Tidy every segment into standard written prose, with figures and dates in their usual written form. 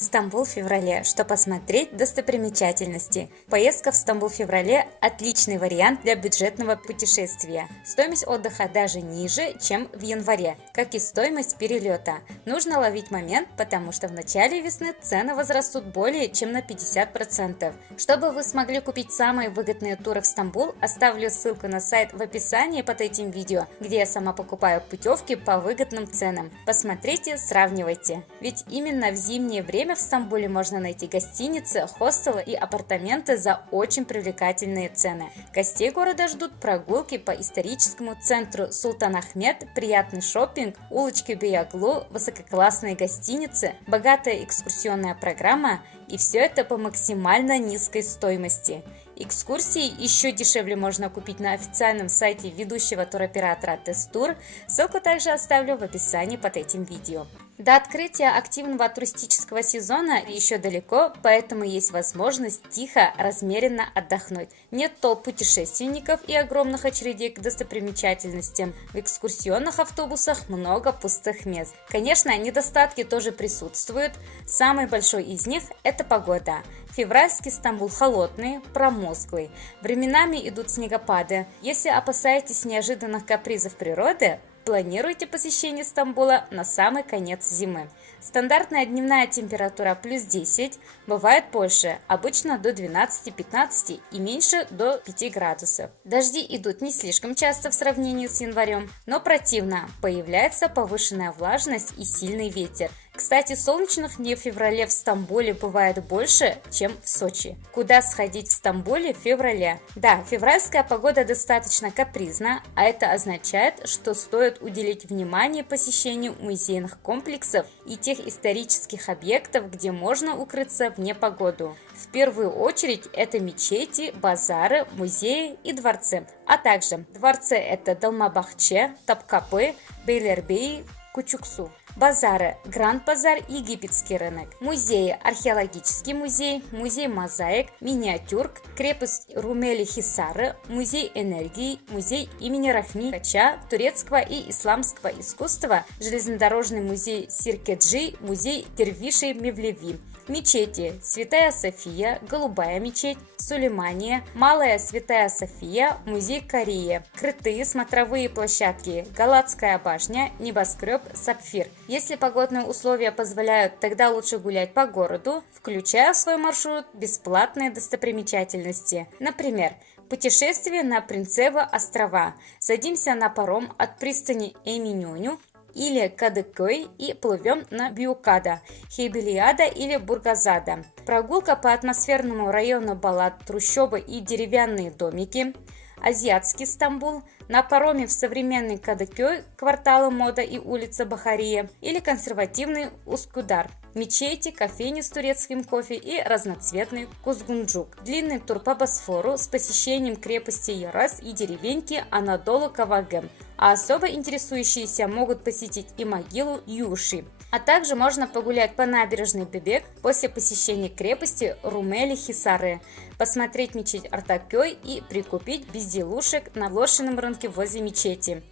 Стамбул в феврале. Что посмотреть? Достопримечательности. Поездка в Стамбул в феврале – отличный вариант для бюджетного путешествия. Стоимость отдыха даже ниже, чем в январе, как и стоимость перелета. Нужно ловить момент, потому что в начале весны цены возрастут более чем на 50%. Чтобы вы смогли купить самые выгодные туры в Стамбул, оставлю ссылку на сайт в описании под этим видео, где я сама покупаю путевки по выгодным ценам. Посмотрите, сравнивайте. Ведь именно в зимнее время в Стамбуле можно найти гостиницы, хостелы и апартаменты за очень привлекательные цены. Гостей города ждут прогулки по историческому центру Султан Ахмед, приятный шопинг, улочки Беяглу, высококлассные гостиницы, богатая экскурсионная программа, и все это по максимально низкой стоимости. Экскурсии еще дешевле можно купить на официальном сайте ведущего туроператора Тестур. Ссылку также оставлю в описании под этим видео. До открытия активного туристического сезона еще далеко, поэтому есть возможность тихо, размеренно отдохнуть. Нет толп путешественников и огромных очередей к достопримечательностям. В экскурсионных автобусах много пустых мест. Конечно, недостатки тоже присутствуют. Самый большой из них – это погода. Февральский Стамбул холодный, промозглый. Временами идут снегопады. Если опасаетесь неожиданных капризов природы, планируйте посещение Стамбула на самый конец зимы. Стандартная дневная температура плюс 10, бывает больше, обычно до 12-15 и меньше до 5 градусов. Дожди идут не слишком часто в сравнении с январем, но противно, появляется повышенная влажность и сильный ветер. Кстати, солнечных дней в феврале в Стамбуле бывает больше, чем в Сочи. Куда сходить в Стамбуле в феврале? Да, февральская погода достаточно капризна, а это означает, что стоит уделить внимание посещению музейных комплексов и тех исторических объектов, где можно укрыться в непогоду. В первую очередь это мечети, базары, музеи и дворцы. А также дворцы это Долмабахче, Топкапы, Бейлербей, Кучуксу. Базары – Гранд-базар, египетский рынок. Музеи – археологический музей, музей мозаик, миниатюрк, крепость Румели-Хисары, музей энергии, музей имени Рахми Кача, турецкого и исламского искусства, железнодорожный музей Сиркеджи, музей Дервишей Мевлеви. Мечети – Святая София, Голубая мечеть, Сулеймания, Малая Святая София, музей Кореи, крытые смотровые площадки, Галатская башня, небоскреб Сапфир. Если погодные условия позволяют, тогда лучше гулять по городу, включая в свой маршрут бесплатные достопримечательности. Например, путешествие на Принцева острова. Садимся на паром от пристани Эминюню или Кадыкөй и плывем на Бьюкада, Хейбелиада или Бургазада. Прогулка по атмосферному району Балат, трущобы и деревянные домики. Азиатский Стамбул, на пароме в современный Кадыкөй, кварталы Мода и улица Бахария, или консервативный Ускудар, мечети, кофейни с турецким кофе и разноцветный Кузгунджук. Длинный тур по Босфору с посещением крепости Ярас и деревеньки Анадолу Кавагем, а особо интересующиеся могут посетить и могилу Юши. А также можно погулять по набережной Бебек после посещения крепости Румели-Хисары, посмотреть мечеть Артакёй и прикупить безделушек на блошином рынке возле мечети.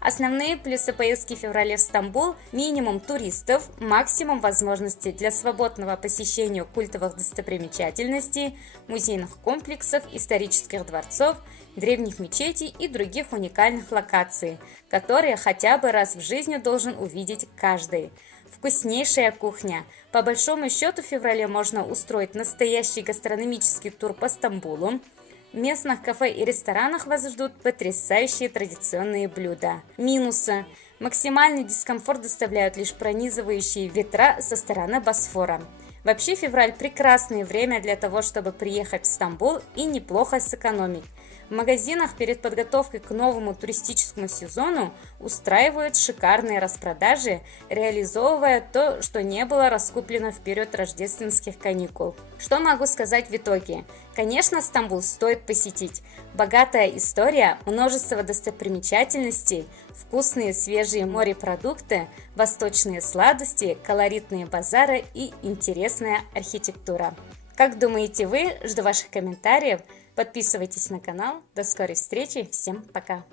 Основные плюсы поездки в феврале в Стамбул – минимум туристов, максимум возможностей для свободного посещения культовых достопримечательностей, музейных комплексов, исторических дворцов, древних мечетей и других уникальных локаций, которые хотя бы раз в жизни должен увидеть каждый. Вкуснейшая кухня. По большому счету в феврале можно устроить настоящий гастрономический тур по Стамбулу. В местных кафе и ресторанах вас ждут потрясающие традиционные блюда. Минусы. Максимальный дискомфорт доставляют лишь пронизывающие ветра со стороны Босфора. Вообще февраль – прекрасное время для того, чтобы приехать в Стамбул и неплохо сэкономить. В магазинах перед подготовкой к новому туристическому сезону устраивают шикарные распродажи, реализовывая то, что не было раскуплено в период рождественских каникул. Что могу сказать в итоге? Конечно, Стамбул стоит посетить. Богатая история, множество достопримечательностей, вкусные свежие морепродукты, восточные сладости, колоритные базары и интересная архитектура. Как думаете вы? Жду ваших комментариев. Подписывайтесь на канал. До скорой встречи. Всем пока.